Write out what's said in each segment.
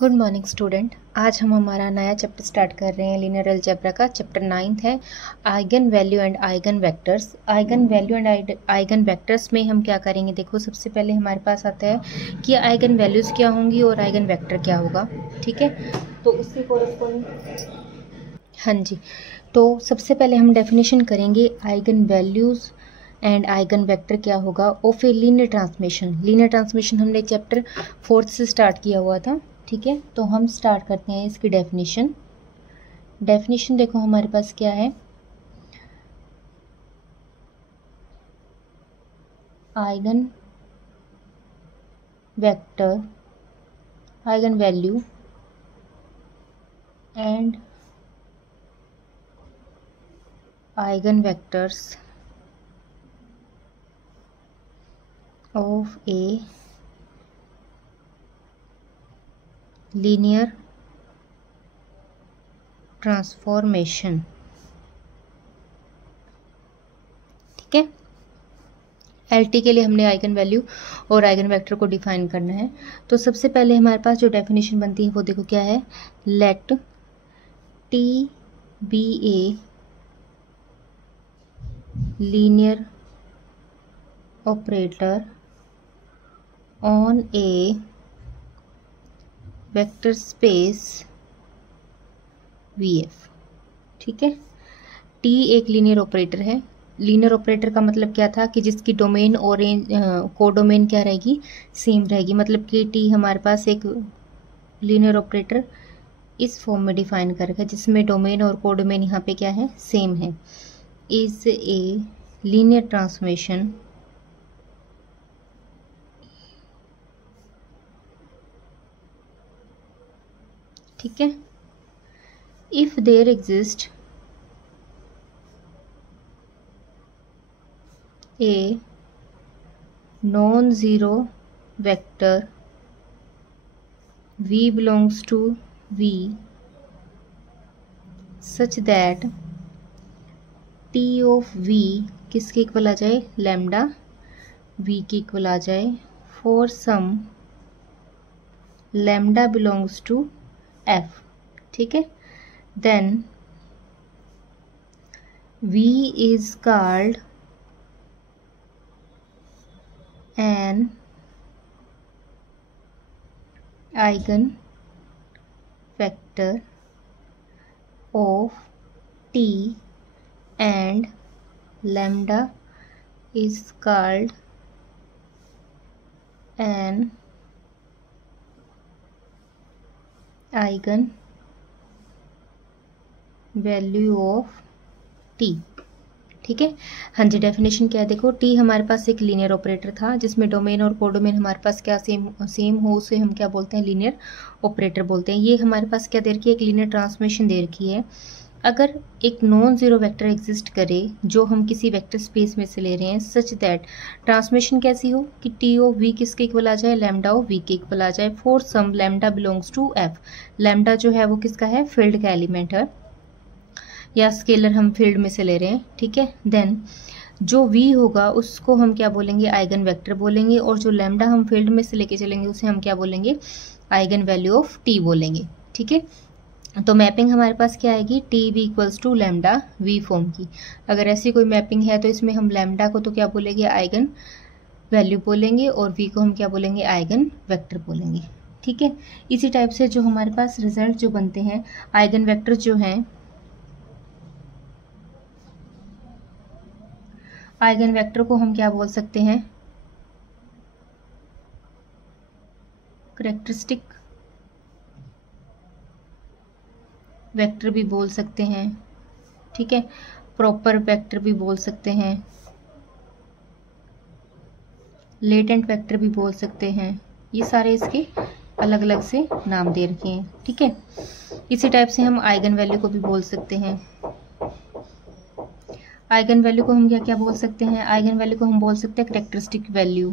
Good morning student. आज हम हमारा नया चैप्टर स्टार्ट कर रहे हैं लीनियर अलजेब्रा का। चैप्टर 9 है eigen value and eigen vectors. Eigen value and eigen vectors में हम क्या करेंगे, देखो सबसे पहले हमारे पास आता है कि आइगन वैल्यूज़ क्या होंगी और आइगन वेक्टर क्या होगा। ठीक है, तो उसके कोरस्पॉन्डिंग हाँ जी, तो सबसे पहले हम डेफिनेशन करेंगे eigen values and eigen vector क्या होगा of a linear transmission. Linear transmission हमने चैप्टर 4 से स्टार्ट किया हुआ था। ठीक है, तो हम स्टार्ट करते हैं इसकी डेफिनेशन। डेफिनेशन देखो हमारे पास क्या है, eigen vector, eigen value and eigen vectors of A linear transformation. ठीक है, एलटी के लिए हमने आइगन वैल्यू और आइगन वेक्टर को डिफाइन करना है। तो सबसे पहले हमारे पास जो डेफिनेशन बनती है वो देखो क्या है, let T be a linear operator on a vector space V F. ठीक है, टी एक लीनियर ऑपरेटर है। लीनियर ऑपरेटर का मतलब क्या था कि जिसकी डोमेन और कोडोमेन क्या रहेगी, सेम रहेगी। मतलब कि टी हमारे पास एक लीनियर ऑपरेटर इस फॉर्म में डिफाइन कर रखा है जिसमें डोमेन और कोडोमेन यहाँ पे क्या है, सेम है। इज ए लीनियर ट्रांसमिशन ठीक है, if there exist a non-zero vector v belongs to v such that t of v किसके इक्वल आ जाए, लैम्डा v के इक्वल आ जाए for some lambda belongs to f। ठीक है, then v is called an eigen vector of t and lambda is called an eigen value of t। ठीक है, हाँ जी, डेफिनेशन क्या है देखो, टी हमारे पास एक लीनियर ऑपरेटर था जिसमें डोमेन और कोडोमेन हमारे पास क्या सेम हो, उसे हम क्या बोलते हैं, लीनियर ऑपरेटर बोलते हैं। ये हमारे पास क्या दे रखी है, एक लीनियर ट्रांसमिशन दे रखी है। अगर एक नॉन जीरो वेक्टर एग्जिस्ट करे जो हम किसी वेक्टर स्पेस में से ले रहे हैं, सच दैट ट्रांसमिशन कैसी हो कि टी ऑफ वी किसके इक्वल आ जाए, लैम्डा ऑफ वी के इक्वल आ जाए for some lambda belongs to F. Lambda जो है वो किसका है, फील्ड का एलिमेंट है या स्केलर हम फील्ड में से ले रहे हैं। ठीक है, देन जो v होगा उसको हम क्या बोलेंगे, आइगन वेक्टर बोलेंगे, और जो लैम्डा हम फील्ड में से लेके चलेंगे उसे हम क्या बोलेंगे, आइगन वैल्यू ऑफ t बोलेंगे। ठीक है, तो मैपिंग हमारे पास क्या आएगी, T V equals to lambda V form की। अगर ऐसी कोई मैपिंग है तो इसमें हम लैम्डा को तो क्या बोलेंगे, आइगन वैल्यू बोलेंगे, और वी को हम क्या बोलेंगे, आइगन वेक्टर बोलेंगे। ठीक है, इसी टाइप से जो हमारे पास रिजल्ट जो बनते हैं, आइगन वेक्टर जो हैं, आइगन वेक्टर को हम क्या बोल सकते हैं, करेक्टरिस्टिक वेक्टर भी बोल सकते हैं। ठीक है, प्रॉपर वेक्टर भी बोल सकते हैं, लेटेंट वेक्टर भी बोल सकते हैं। ये सारे इसके अलग अलग से नाम दे रखे हैं। ठीक है, इसी टाइप से हम आइगन वैल्यू को भी बोल सकते हैं। आइगन वैल्यू को हम क्या क्या बोल सकते हैं, आइगन वैल्यू को हम बोल सकते हैं characteristic value,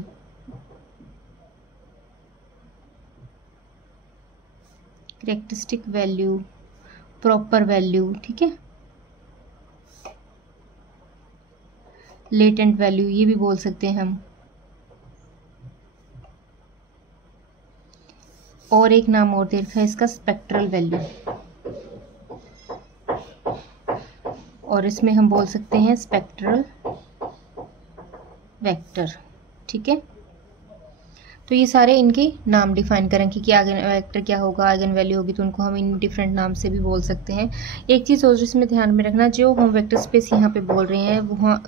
characteristic value, proper value. ठीक है, लेटेंट वैल्यू ये भी बोल सकते हैं हम। और एक नाम और दे रखा है इसका स्पेक्ट्रल वैल्यू, और इसमें हम बोल सकते हैं स्पेक्ट्रल वेक्टर। ठीक है, तो ये सारे इनके नाम डिफाइन करेंगे कि आइगन वेक्टर क्या होगा, आइगन वैल्यू होगी तो उनको हम इन डिफरेंट नाम से भी बोल सकते हैं। एक चीज़ और इसमें ध्यान में रखना, जो हम वेक्टर स्पेस यहाँ पे बोल रहे हैं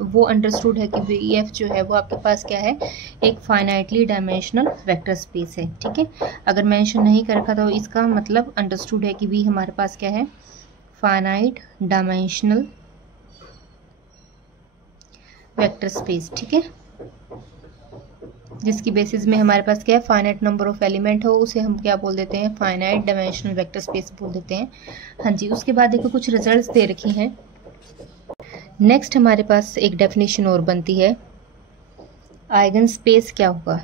वो अंडरस्टूड है कि VF जो है वो आपके पास क्या है, एक फाइनाइटली डायमेंशनल वेक्टर स्पेस है। ठीक है, अगर मेंशन नहीं कर रखा तो इसका मतलब अंडरस्टूड है कि V हमारे पास क्या है, फाइनाइट डायमेंशनल वेक्टर स्पेस। ठीक है, जिसकी बेसिस में हमारे पास क्या है, फाइनाइट नंबर ऑफ एलिमेंट हो, उसे हम क्या बोल देते हैं, फाइनाइट डायमेंशनल वेक्टर स्पेस बोल देते हैं। हाँ जी, उसके बाद देखो कुछ रिजल्ट्स दे रखी हैं। नेक्स्ट हमारे पास एक डेफिनेशन और बनती है, आइगन स्पेस क्या होगा।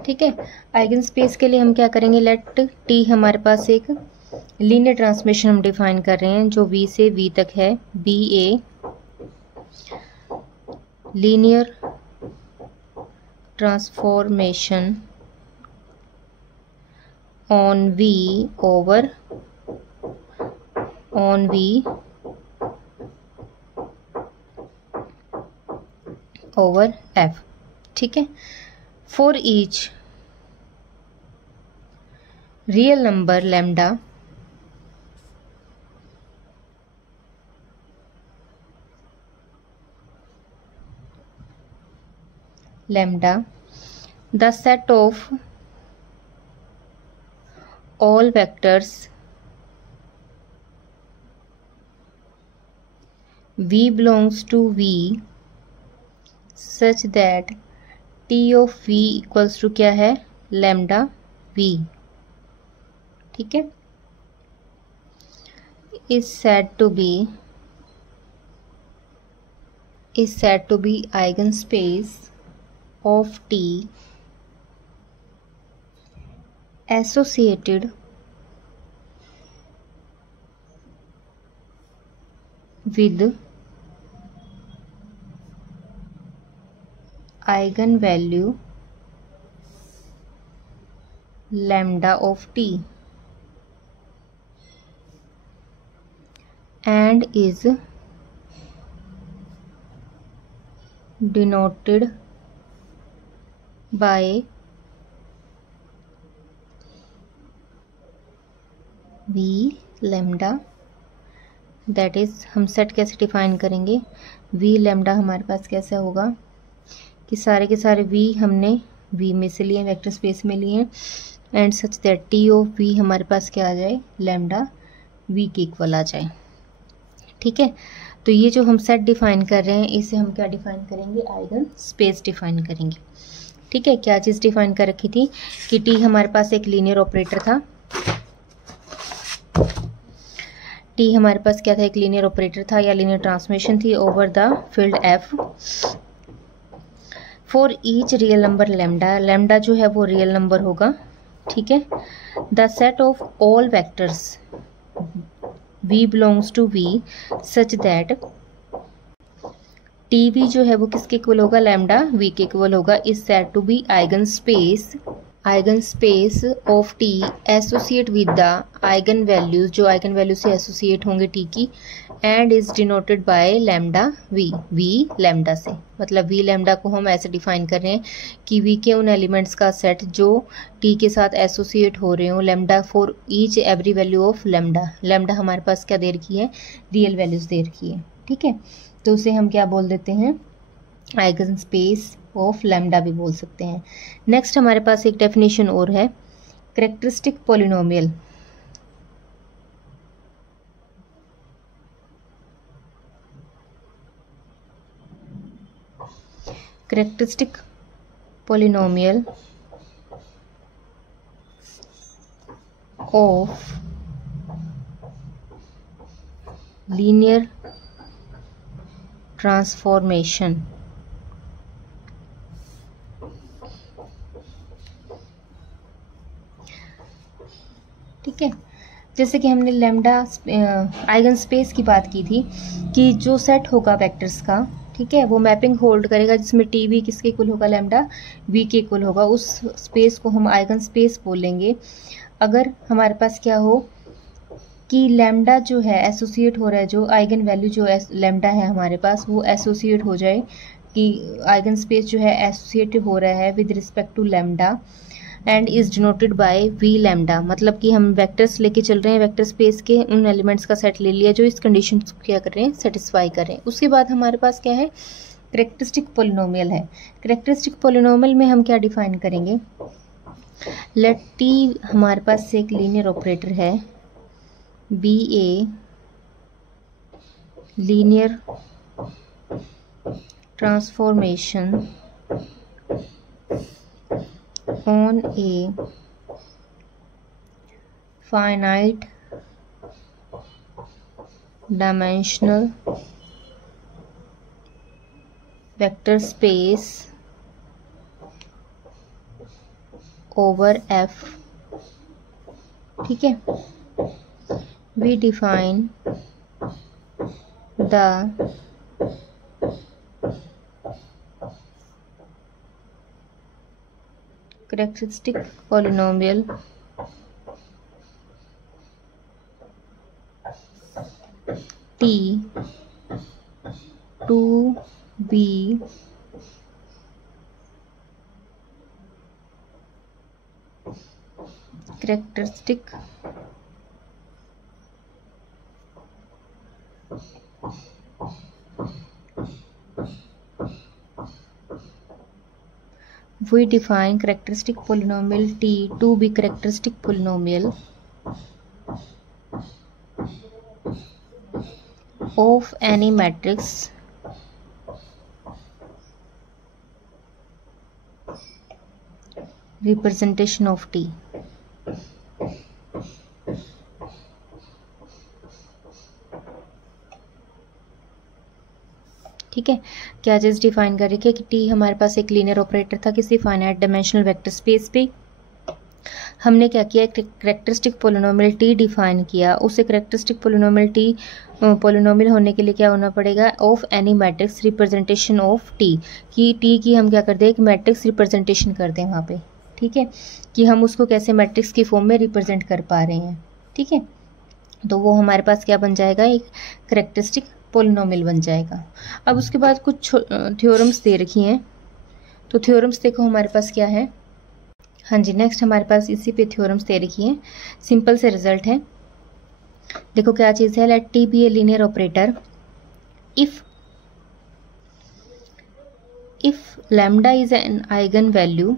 ठीक है, आइगन स्पेस के लिए हम क्या करेंगे, लेट टी हमारे पास एक लीनियर ट्रांसमिशन हम डिफाइन कर रहे हैं जो V से V तक है, BA linear transformation on V over F। ठीक है, for each real number lambda the set of all vectors V belongs to V such that T of V equals to क्या है, lambda V। ठीक है, is said to be eigenspace of T associated with eigenvalue lambda of T and is denoted by V lambda। That is हम set कैसे define करेंगे, V lambda हमारे पास कैसा होगा कि सारे के सारे V हमने V में से लिए, वेक्टर स्पेस में लिए, and such that T of V हमारे पास क्या आ जाए, लैम्डा V के इक्वल आ जाए। ठीक है, तो ये जो हम सेट डिफाइन कर रहे हैं इसे हम क्या डिफाइन करेंगे, आइगन स्पेस डिफाइन करेंगे। ठीक है, क्या चीज़ डिफाइन कर रखी थी कि T हमारे पास एक लीनियर ऑपरेटर था, T हमारे पास क्या था, एक लीनियर ऑपरेटर था या लीनियर ट्रांसमिशन थी over the field F for each real number lambda. Lambda जो है वो रियल नंबर होगा। ठीक है, the set of all vectors V belongs to V such that TV जो है वो किसके इक्वल होगा, लैम्डा V के इक्वल होगा, is said to be eigen space of T associate with the eigen values, जो आइगन वैल्यू से associate होंगे T की, and is denoted by lambda V lambda से। मतलब V लैम्डा को हम ऐसे डिफाइन कर रहे हैं कि V के उन एलिमेंट्स का सेट जो T के साथ एसोसिएट हो रहे हो, lambda for each every value of lambda. Lambda हमारे पास क्या दे रखी है, रियल वैल्यूज दे रखी है। ठीक है, तो उसे हम क्या बोल देते हैं, आइगन स्पेस ऑफ लैम्डा भी बोल सकते हैं। नेक्स्ट हमारे पास एक डेफिनेशन और है, characteristic polynomial. Characteristic polynomial of linear transformation. ठीक है, जैसे कि हमने लैम्डा आइगन स्पेस की बात की थी कि जो सेट होगा वेक्टर्स का ठीक है, वो मैपिंग होल्ड करेगा जिसमें टी वी किसके इक्वल होगा, लैम्डा वी के इक्वल होगा। उस स्पेस को हम आइगन स्पेस बोलेंगे। अगर हमारे पास क्या हो कि लैम्डा जो है एसोसिएट हो रहा है, जो आइगन वैल्यू जो लैम्डा है हमारे पास वो एसोसिएट हो जाए, कि आइगन स्पेस जो है एसोसिएट हो रहा है with respect to lambda and is denoted by V lambda, मतलब कि हम वेक्टर्स लेके चल रहे हैं, वेक्टर स्पेस के उन एलिमेंट्स का सेट ले लिया जो इस कंडीशन को क्या कर रहे हैं, सेटिस्फाई कर रहे हैं। उसके बाद हमारे पास क्या है, कैरेक्टरिस्टिक पोलिनोमियल है। कैरेक्टरिस्टिक पोलिनोमियल में हम क्या डिफाइन करेंगे, लेट टी हमारे पास से एक लीनियर ऑपरेटर है, be a linear transformation on a finite dimensional vector space over F, ठीक है। We define the characteristic polynomial T to be characteristic we define characteristic polynomial T to be characteristic polynomial of any matrix representation of T। ठीक है, क्या चीज़ define कर रही है कि T हमारे पास एक लीनियर ऑपरेटर था किसी फाइनाइट डायमेंशनल वेक्टर स्पेस पे। हमने क्या किया, कैरेक्टरिस्टिक पोलिनोमियल टी डिफाइन किया। उसे कैरेक्टरिस्टिक पोलिनोमियल टी पोलिनोमियल होने के लिए क्या होना पड़ेगा, of any matrix representation of T, कि टी की हम क्या कर दें, एक मैट्रिक्स रिप्रेजेंटेशन कर दें वहाँ पे। ठीक है, कि हम उसको कैसे मैट्रिक्स की फॉर्म में रिप्रेजेंट कर पा रहे हैं। ठीक है, तो वो हमारे पास क्या बन जाएगा, एक कैरेक्टरिस्टिक पोलिनोमियल बन जाएगा। अब उसके बाद कुछ थ्योरम्स दे रखी हैं, तो थ्योरम्स देखो हमारे पास क्या है। हाँ जी, नेक्स्ट हमारे पास इसी पे थ्योरम्स दे रखी हैं, सिंपल से रिजल्ट है। देखो क्या चीज़ है, let T be a linear operator if lambda is an eigen value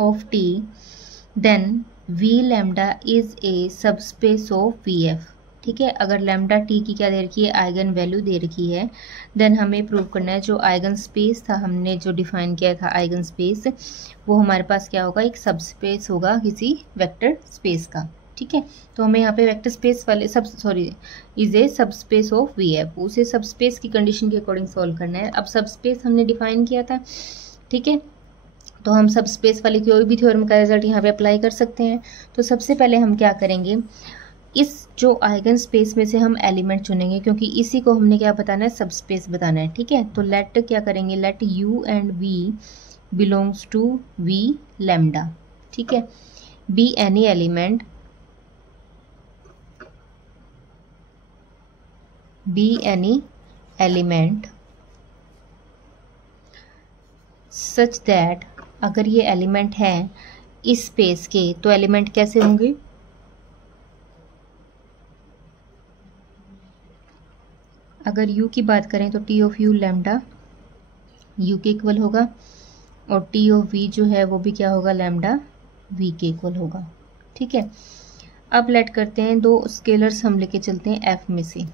of T then V lambda is a subspace of V F. ठीक है, अगर लैम्डा टी की क्या दे रखी है, आइगन वैल्यू दे रखी है, देन हमें प्रूव करना है जो आइगन स्पेस था, हमने जो डिफाइन किया था आइगन स्पेस, वो हमारे पास क्या होगा, एक सबस्पेस होगा किसी वेक्टर स्पेस का। ठीक है, तो हमें यहाँ पे वेक्टर स्पेस वाले is a subspace of V F, उसे सबस्पेस की कंडीशन के अकॉर्डिंग सॉल्व करना है। अब सबस्पेस हमने डिफाइन किया था। ठीक है, तो हम सबस्पेस वाली कोई भी थ्योरम का रिजल्ट यहाँ पे अप्लाई कर सकते हैं। तो सबसे पहले हम क्या करेंगे, इस जो आइगन स्पेस में से हम एलिमेंट चुनेंगे, क्योंकि इसी को हमने क्या बताना है, सबस्पेस बताना है। ठीक है, तो लेट क्या करेंगे, let U and V belongs to V lambda. ठीक है, be any element such that, अगर ये एलिमेंट है इस स्पेस के, तो एलिमेंट कैसे होंगे, अगर u की बात करें तो T of you lambda u के इक्वल होगा, और टी ऑफ v जो है वो भी क्या होगा, लैम्डा v के इक्वल होगा। ठीक है, अब लेट करते हैं दो स्केलर्स हम लेके चलते हैं f में से।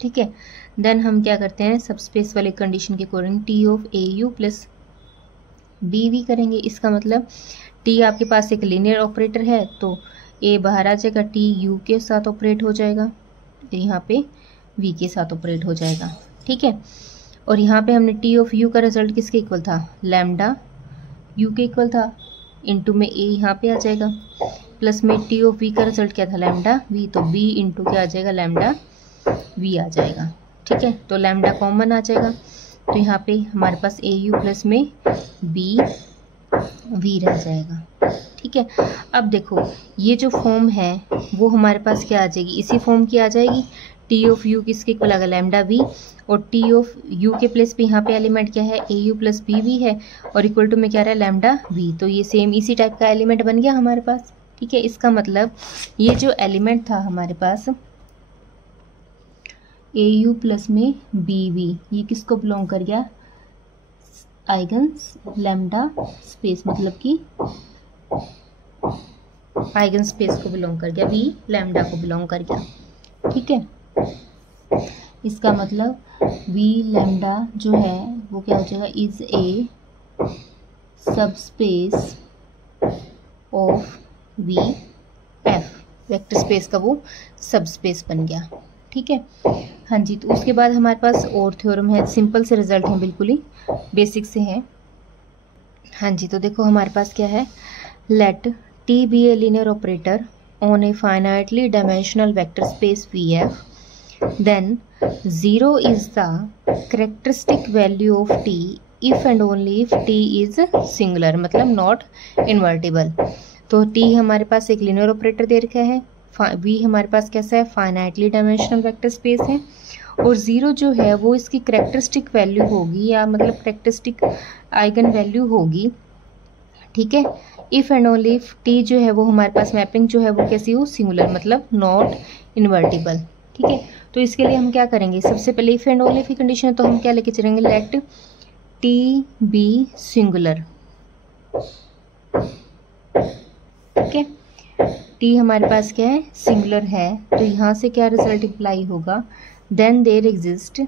ठीक है, देन हम क्या करते हैं, सबस्पेस वाले कंडीशन के according T of A U plus B V करेंगे। इसका मतलब टी आपके पास एक लीनियर ऑपरेटर है, तो ए बाहर आ जाएगा, टी यू के साथ ऑपरेट हो जाएगा, यहाँ पे v के साथ ऑपरेट हो जाएगा। ठीक है, और यहाँ पे हमने टी ऑफ u का रिजल्ट किसके इक्वल था, लैम्डा u के इक्वल था, इनटू में a यहाँ पे आ जाएगा, प्लस में टी ऑफ v का रिजल्ट क्या था, लैम्डा v, तो b इंटू क्या आ जाएगा, लैम्डा v आ जाएगा। ठीक है, तो लैम्डा कॉमन आ जाएगा, तो यहाँ पे हमारे पास ए यू प्लस में बी वी रह जाएगा। ठीक है, अब देखो ये जो फॉर्म है वो हमारे पास क्या आ जाएगी, इसी फॉर्म की आ जाएगी। टी ऑफ यू किसके इक्वल आ गया, लैम्डा वी, और टी ऑफ यू के प्लेस पे यहाँ पे एलिमेंट क्या है, ए यू प्लस बी वी है, और इक्वल टू में क्या रहा है, लैम्डा वी, तो ये सेम इसी टाइप का एलिमेंट बन गया हमारे पास। ठीक है, इसका मतलब ये जो एलिमेंट था हमारे पास ए यू प्लस में बी वी, ये किसको बिलोंग कर गया, आइगन्स लैम्डा स्पेस, मतलब कि आइगन स्पेस को बिलोंग कर गया, वी लैम्डा को बिलोंग कर गया। ठीक है, इसका मतलब वी लैम्डा जो है वो क्या हो जाएगा, इज ए सब space of V F, vector space का वो सब स्पेस बन गया। ठीक है, हाँ जी, तो उसके बाद हमारे पास और थ्योरम है, सिंपल से रिजल्ट है, बिल्कुल ही बेसिक से है। हाँ जी, तो देखो हमारे पास क्या है, let T be a linear operator on a finitely dimensional vector space V F, then 0 is the characteristic value of T if and only if T is singular, मतलब नॉट इन्वर्टिबल। तो टी हमारे पास एक लीनियर ऑपरेटर दे रखा है, we हमारे पास कैसा है, फाइनाइटली डायमेंशनल वेक्टर स्पेस है, और 0 जो है वो इसकी कैरेक्टरिस्टिक वैल्यू होगी, या मतलब कैरेक्टरिस्टिक आइगन वैल्यू होगी। ठीक है, if and only if T जो है वो हमारे पास मैपिंग जो है वो कैसी हो, सिंगुलर, मतलब नॉट इन्वर्टिबल। ठीक है, तो इसके लिए हम क्या करेंगे, सबसे पहले इफ एंड ओनली इफ की कंडीशन है तो हम क्या लेके चलेंगे, लेट टी बी सिंगुलर। ठीक है, टी हमारे पास क्या है, सिंगुलर है, तो यहाँ से क्या रिजल्ट इम्प्लाई होगा, then there exist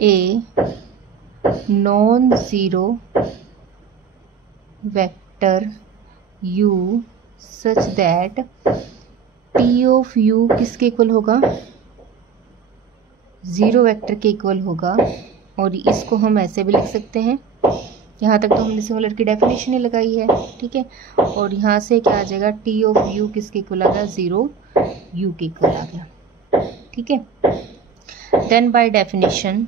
a non zero vector u such that T of u किसके इक्वल होगा, 0 वेक्टर के इक्वल होगा, और इसको हम ऐसे भी लिख सकते हैं, यहाँ तक तो हमने सिंगुलर की डेफिनेशन ही लगाई है। ठीक है, और यहाँ से क्या आ जाएगा, टी ऑफ यू किसके इक्वल आ गया, 0 u के इक्वल आ गया। ठीक है, then by definition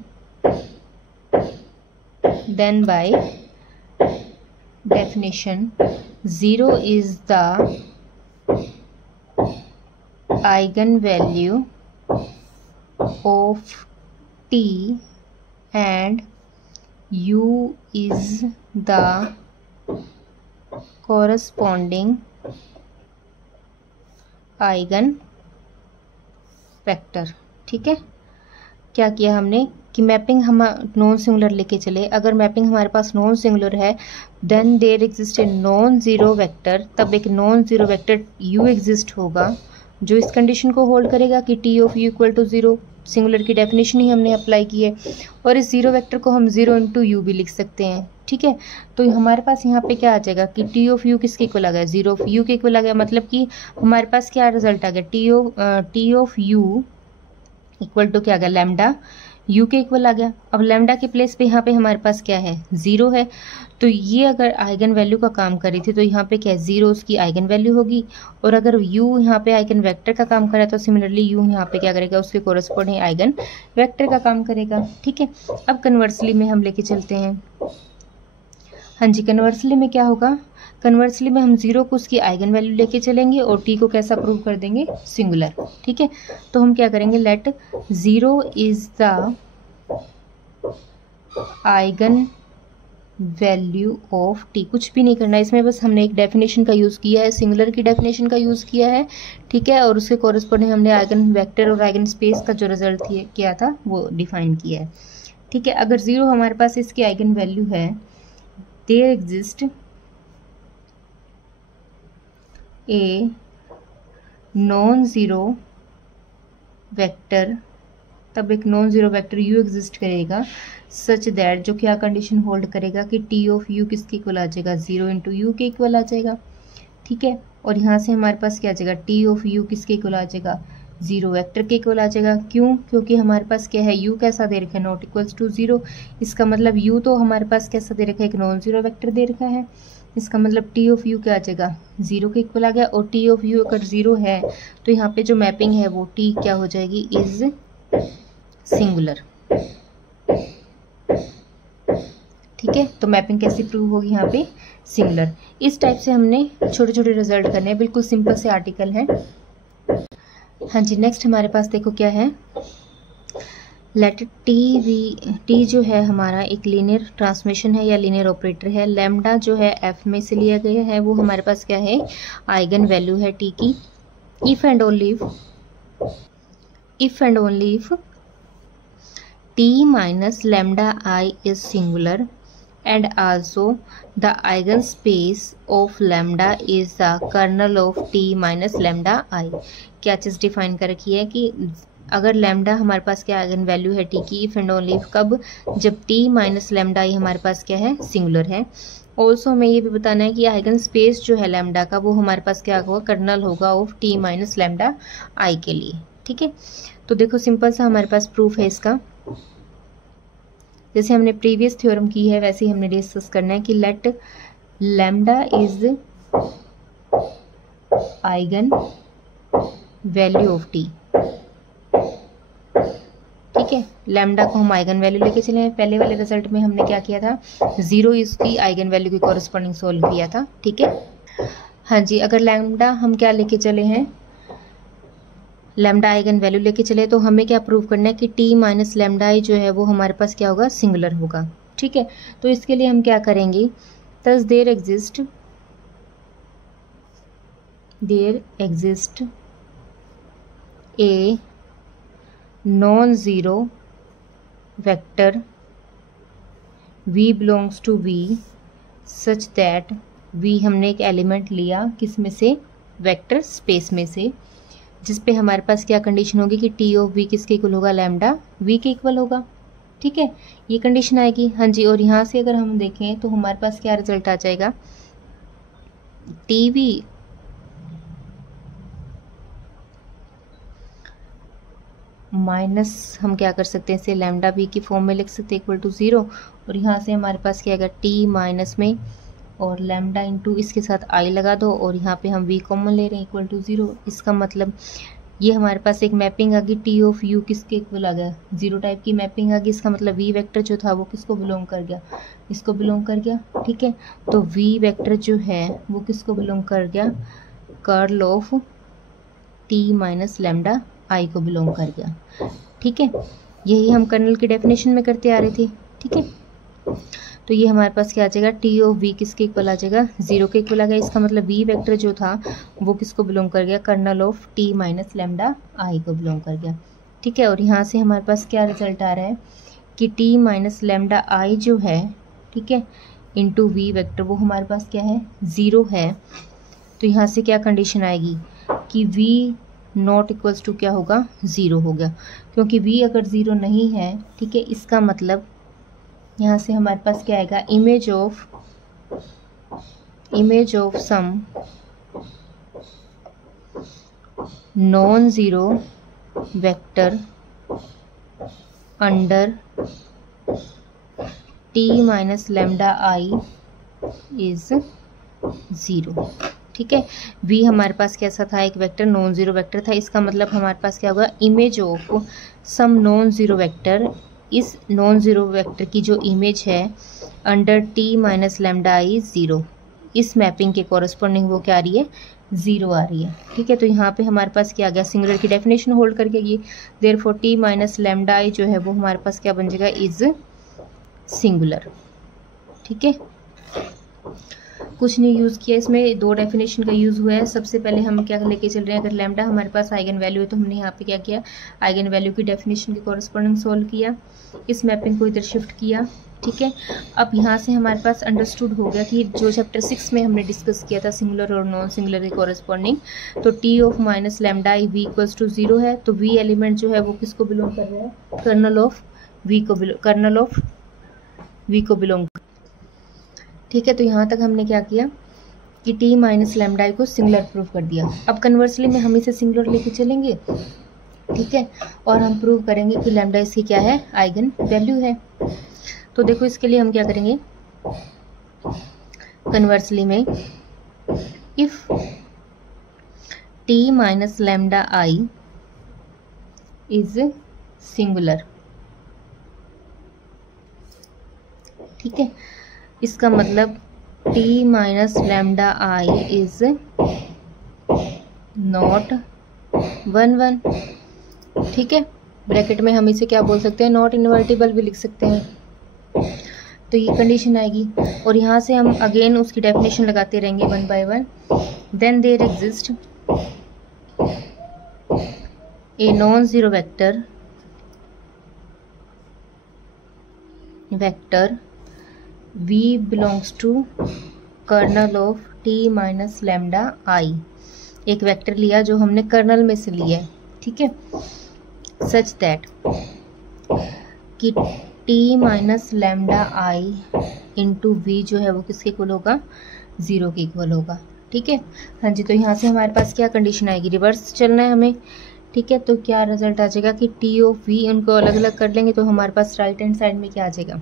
0 is the eigenvalue of t and u is the corresponding eigen vector. ठीक है, क्या किया हमने कि मैपिंग हम नॉन सिंगुलर लेके चले, अगर मैपिंग हमारे पास नॉन सिंगुलर है then there exist a non zero vector, तब एक non zero vector u exist होगा जो इस कंडीशन को होल्ड करेगा कि T of U equal to 0, singular की डेफिनेशन ही हमने अप्लाई की है, और इस जीरो वेक्टर को हम 0 इंटू यू भी लिख सकते हैं। ठीक है, तो हमारे पास यहाँ पे क्या आ जाएगा कि टी ऑफ यू किसके इक्वल आ गया, 0 ऑफ यू के इक्वल आ गया, मतलब कि हमारे पास क्या रिजल्ट आ गया, T of U equal to क्या आ गया, लैम्डा यू के इक्वल आ गया। अब लैम्डा के प्लेस पे यहाँ पे हमारे पास क्या है, 0 है, तो ये अगर आइगन वैल्यू का काम कर रही थी तो यहाँ पे क्या है, 0 उसकी आइगन वैल्यू होगी, और अगर u यहाँ पे आइगन वेक्टर का काम करे तो सिमिलरली u यहाँ पे क्या करेगा, उसके कोरस्पॉन्डिंग आइगन वेक्टर का काम करेगा। ठीक है, अब कन्वर्सली में हम लेके चलते हैं। हाँ जी, कन्वर्सली में क्या होगा, कन्वर्सली में हम 0 को उसकी आइगन वैल्यू लेके चलेंगे और t को कैसा प्रूव कर देंगे, सिंगुलर। ठीक है, तो हम क्या करेंगे, let 0 is the eigen value of t, कुछ भी नहीं करना इसमें, बस हमने एक डेफिनेशन का यूज़ किया है, सिंगुलर की डेफिनेशन का यूज़ किया है। ठीक है, और उसके कोरस्पॉन्डिंग हमने आइगन वेक्टर और आइगन स्पेस का जो रिजल्ट किया था वो डिफाइन किया है। ठीक है, अगर 0 हमारे पास इसकी आइगन वैल्यू है, there exist a non zero vector, तब एक non zero vector u exist करेगा सच दैट, जो क्या कंडीशन होल्ड करेगा कि टी ऑफ यू किसके इक्वल आ जाएगा, 0 इंटू यू के इक्वल आ जाएगा। ठीक है, और यहाँ से हमारे पास क्या आ जाएगा, टी ऑफ यू किसके इक्वल आ जाएगा, 0 वेक्टर के इक्वल आ जाएगा। क्यों, क्योंकि हमारे पास क्या है, u कैसा दे रखा है, नॉट इक्वल्स टू 0, इसका मतलब u तो हमारे पास कैसा दे रखा है, एक नॉन ज़ीरो वेक्टर दे रखा है। इसका मतलब टी ऑफ यू क्या आ जाएगा, 0 के इक्वल आ गया। और टी ऑफ यू अगर 0 है तो यहाँ पे जो मैपिंग है वो टी क्या हो जाएगी, इज सिंगुलर। ठीक है, तो मैपिंग कैसी प्रूव होगी यहाँ पे, सिंगुलर। इस टाइप से हमने छोटे छोटे रिजल्ट करने हैं, बिल्कुल सिंपल से आर्टिकल है। हाँ जी, नेक्स्ट हमारे पास देखो क्या है, लेट टी जो है हमारा एक लीनियर ट्रांसमिशन है या लीनियर ऑपरेटर है। लैम्डा जो है एफ में से लिया गया है, वो हमारे पास क्या है, आइगन वैल्यू है टी की। If and only if T minus lambda I is singular and also the eigenspace of lambda is the kernel of t minus lambda I। क्या चीज़ डिफाइन कर रखी है कि अगर लैम्डा हमारे पास क्या आइगन वैल्यू है टी की, इफ एंड ओनली कब, जब t माइनस लैम्डा आई हमारे पास क्या है, सिंगुलर है। ऑल्सो हमें ये भी बताना है कि आइगन स्पेस जो है लैम्डा का वो हमारे पास क्या होगा, कर्नल होगा ऑफ t माइनस लैम्डा आई के लिए। ठीक है, तो देखो सिंपल सा हमारे पास प्रूफ है इसका, जैसे हमने प्रीवियस थ्योरम की है वैसे ही हमने डिस्कस करना है कि let lambda is eigen value of T. ठीक है, लैम्डा को हम आइगन वैल्यू लेके चले हैं। पहले वाले रिजल्ट में हमने क्या किया था, 0 इसकी आइगन वैल्यू के कॉरस्पॉन्डिंग सोल्व किया था। ठीक है, हाँ जी, अगर लैम्डा हम क्या लेके चले हैं, लैम्डा आइगन वैल्यू लेके चले, तो हमें क्या प्रूव करना है कि टी माइनस लैम्डा आई जो है वो हमारे पास क्या होगा, सिंगुलर होगा। ठीक है, तो इसके लिए हम क्या करेंगे, thus there exist a non zero vector v belongs to v such that v हमने एक एलिमेंट लिया किस में से, वेक्टर स्पेस में से, जिस पे हमारे पास क्या कंडीशन होगी कि टी ऑफ वी किसके इक्वल होगा, लैम्डा वी के इक्वल होगा। ठीक है, ये कंडीशन आएगी। हाँ जी, और यहाँ से अगर हम देखें तो हमारे पास क्या रिजल्ट आ जाएगा, टी वी माइनस हम क्या कर सकते हैं, इसे लैम्डा वी की फॉर्म में लिख सकते हैं, इक्वल टू 0। और यहाँ से हमारे पास क्या आएगा, टी माइनस में और लैम्डा इंटू इसके साथ आई लगा दो, और यहाँ पे हम v कॉमन ले रहे हैं, इक्वल टू 0। इसका मतलब ये हमारे पास एक मैपिंग आ गई, टी ऑफ यू किसके इक्वल आ गया, 0 टाइप की मैपिंग आ गई। इसका मतलब v वेक्टर जो था वो किसको बिलोंग कर गया, इसको बिलोंग कर गया। ठीक है, तो v वेक्टर जो है वो किसको बिलोंग कर गया, curl of t minus lambda I को बिलोंग कर गया। ठीक है, यही हम कर्नल की डेफिनेशन में करते आ रहे थे। ठीक है, तो ये हमारे पास क्या आ जाएगा, टी ऑफ वी किसके इक्वल आ जाएगा, 0 के इक्वल आ गया। इसका मतलब वी वेक्टर जो था वो किसको बिलोंग कर गया, kernel of T minus lambda I को बिलोंग कर गया। ठीक है, और यहाँ से हमारे पास क्या रिजल्ट आ रहा है कि टी माइनस लैम्डा आई जो है, ठीक है, इंटू वी वेक्टर वो हमारे पास क्या है, 0 है। तो यहाँ से क्या कंडीशन आएगी कि वी नॉट इक्वल्स टू क्या होगा, 0 हो गया, क्योंकि वी अगर 0 नहीं है, ठीक है, इसका मतलब यहाँ से हमारे पास क्या आएगा, image of some non zero vector under T minus lambda I is 0। ठीक है, v हमारे पास कैसा था, एक वेक्टर नॉन ज़ीरो वेक्टर था। इसका मतलब हमारे पास क्या होगा, image of some non zero vector, इस नॉन ज़ीरो वेक्टर की जो इमेज है under t minus lambda I 0, इस मैपिंग के कॉरस्पॉन्डिंग वो क्या आ रही है, 0 आ रही है। ठीक है, तो यहाँ पे हमारे पास क्या आ गया, सिंगुलर की डेफिनेशन होल्ड करके ये देयरफॉर t माइनस लैम्डा आई जो है वो हमारे पास क्या बन जाएगा, इज सिंगुलर। ठीक है, कुछ नहीं यूज़ किया इसमें, 2 डेफिनेशन का यूज़ हुआ है। सबसे पहले हम क्या लेके चल रहे हैं, अगर लैम्डा हमारे पास आइगन वैल्यू है तो हमने यहाँ पे क्या किया, आइगन वैल्यू की डेफिनेशन के कॉरस्पॉन्डिंग सोल्व किया, इस मैपिंग को इधर शिफ्ट किया। ठीक है, अब यहाँ से हमारे पास अंडरस्टूड हो गया कि जो चैप्टर 6 में हमने डिस्कस किया था सिंगुलर और नॉन सिंगुलर के कॉरस्पॉन्डिंग, तो T of minus lambda I V equals to 0 है, तो वी एलिमेंट जो है वो किसको बिलोंग कर रहा है, कर्नल ऑफ वी को बिलोंग। ठीक है, तो यहाँ तक हमने क्या किया कि t माइनस लैम्डा आई को सिंगुलर प्रूव कर दिया। अब कन्वर्सली में हम इसे सिंगुलर लेके चलेंगे। ठीक है, और हम प्रूव करेंगे कि लैम्डा इसकी क्या है, आइगन वैल्यू है। तो देखो इसके लिए हम क्या करेंगे, कन्वर्सली में if T minus lambda I is singular, ठीक है, इसका मतलब T minus lambda I is not 1 1, ठीक है। ब्रैकेट में हम इसे क्या बोल सकते हैं, नॉट इनवर्टिबल भी लिख सकते हैं। तो ये कंडीशन आएगी और यहाँ से हम अगेन उसकी डेफिनेशन लगाते रहेंगे 1 by 1। Then there exist a non zero vector v belongs to kernel of t minus lambda I. एक वेक्टर लिया जो हमने कर्नल में से लिया है, ठीक है, सच दैट कि t minus lambda I into V जो है वो किसके इक्वल होगा, 0 के इक्वल होगा, ठीक है। हाँ जी, तो यहाँ से हमारे पास क्या कंडीशन आएगी, रिवर्स चलना है हमें, ठीक है। तो क्या रिजल्ट आ जाएगा कि टी ऑफ वी, उनको अलग अलग कर लेंगे तो हमारे पास राइट हैंड साइड में क्या आ जाएगा,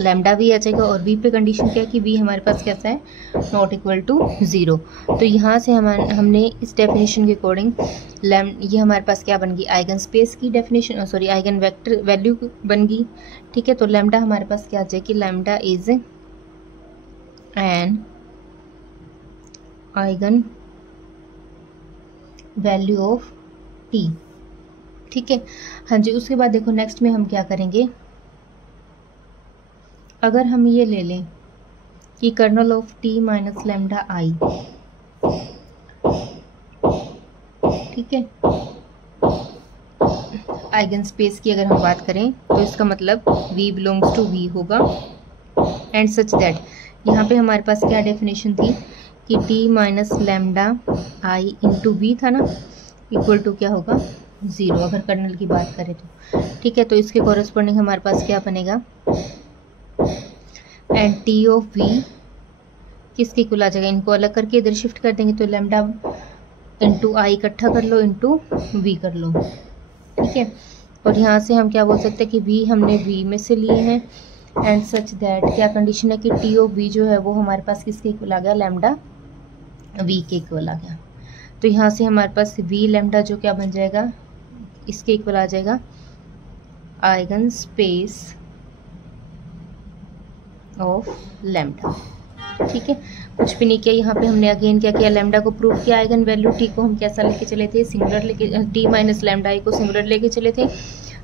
लैम्डा वी आ जाएगा। और वी पे कंडीशन क्या है कि वी हमारे पास कैसा है, नॉट इक्वल टू 0। तो यहाँ से हमने इस डेफिनेशन के अकॉर्डिंग ये हमारे पास क्या बन गई, आइगन स्पेस की definition, sorry eigen vector value बन गई, ठीक है। तो लैम्डा हमारे पास क्या आ जाए कि lambda is an eigen value of T, ठीक है। हाँ जी, उसके बाद देखो नेक्स्ट में हम क्या करेंगे, अगर हम ये ले लें कि kernel of T minus lambda I, ठीक है, आइगन स्पेस की अगर हम बात करें तो इसका मतलब v बिलोंग्स टू v होगा एंड सच दैट, यहाँ पे हमारे पास क्या डेफिनेशन थी कि t minus lambda I into V था ना, इक्वल टू क्या होगा 0 अगर कर्नल की बात करें तो, ठीक है। तो इसके कॉरेस्पॉन्डिंग हमारे पास क्या बनेगा, एंड टी ऑफ वी किसके इक्वल आ जाएगा, इनको अलग करके इधर शिफ्ट कर देंगे तो लैम्डा इंटू आई इकट्ठा कर लो इंटू वी कर लो, ठीक है। और यहाँ से हम क्या बोल सकते हैं कि वी हमने वी में से लिए हैं एंड सच दैट क्या कंडीशन है कि टी ऑफ वी जो है वो हमारे पास किसके इक्वल आ गया, लैम्डा वी के इक्वल आ गया। तो यहाँ से हमारे पास वी लैम्डा जो क्या बन जाएगा, इसके इक्वल आ जाएगा आइगन स्पेस ऑफ लैम्डा, ठीक है। कुछ भी नहीं किया, यहाँ पे हमने अगेन क्या किया, लैम्डा को प्रूव किया, आइगन वैल्यू टी को हम कैसा लेके चले थे, सिंगुलर लेके, टी माइनस लैम्डा आई को सिंगुलर लेके चले थे,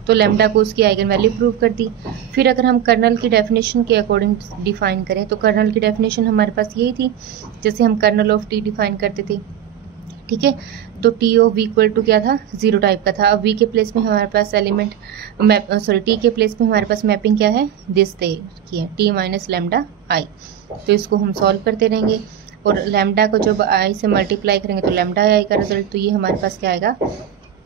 तो लैम्डा को उसकी आइगन वैल्यू प्रूव कर दी। फिर अगर हम कर्नल की डेफिनेशन के अकॉर्डिंग डिफाइन करें तो कर्नल की डेफिनेशन हमारे पास यही थी जैसे हम कर्नल ऑफ टी डिफाइन करते थे, ठीक है। तो T of V equal to क्या था, 0 टाइप का था। अब वी के प्लेस में हमारे पास एलिमेंट टी के प्लेस में हमारे पास मैपिंग क्या है, दिस की है, टी माइनस लैम्डा आई। तो इसको हम सॉल्व करते रहेंगे और लैम्डा को जब आई से मल्टीप्लाई करेंगे तो लैम्डा आई का रिजल्ट, तो ये हमारे पास क्या आएगा,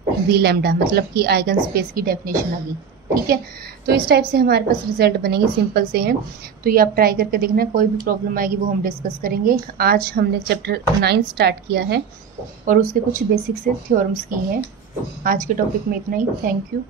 वी लैम्डा, मतलब कि आइगन स्पेस की डेफिनेशन आ गई, ठीक है। तो इस टाइप से हमारे पास रिजल्ट बनेंगे, सिंपल से हैं। तो ये आप ट्राई करके देखना, कोई भी प्रॉब्लम आएगी वो हम डिस्कस करेंगे। आज हमने चैप्टर 9 स्टार्ट किया है और उसके कुछ बेसिक से थ्योरम्स किए हैं। आज के टॉपिक में इतना ही, थैंक यू।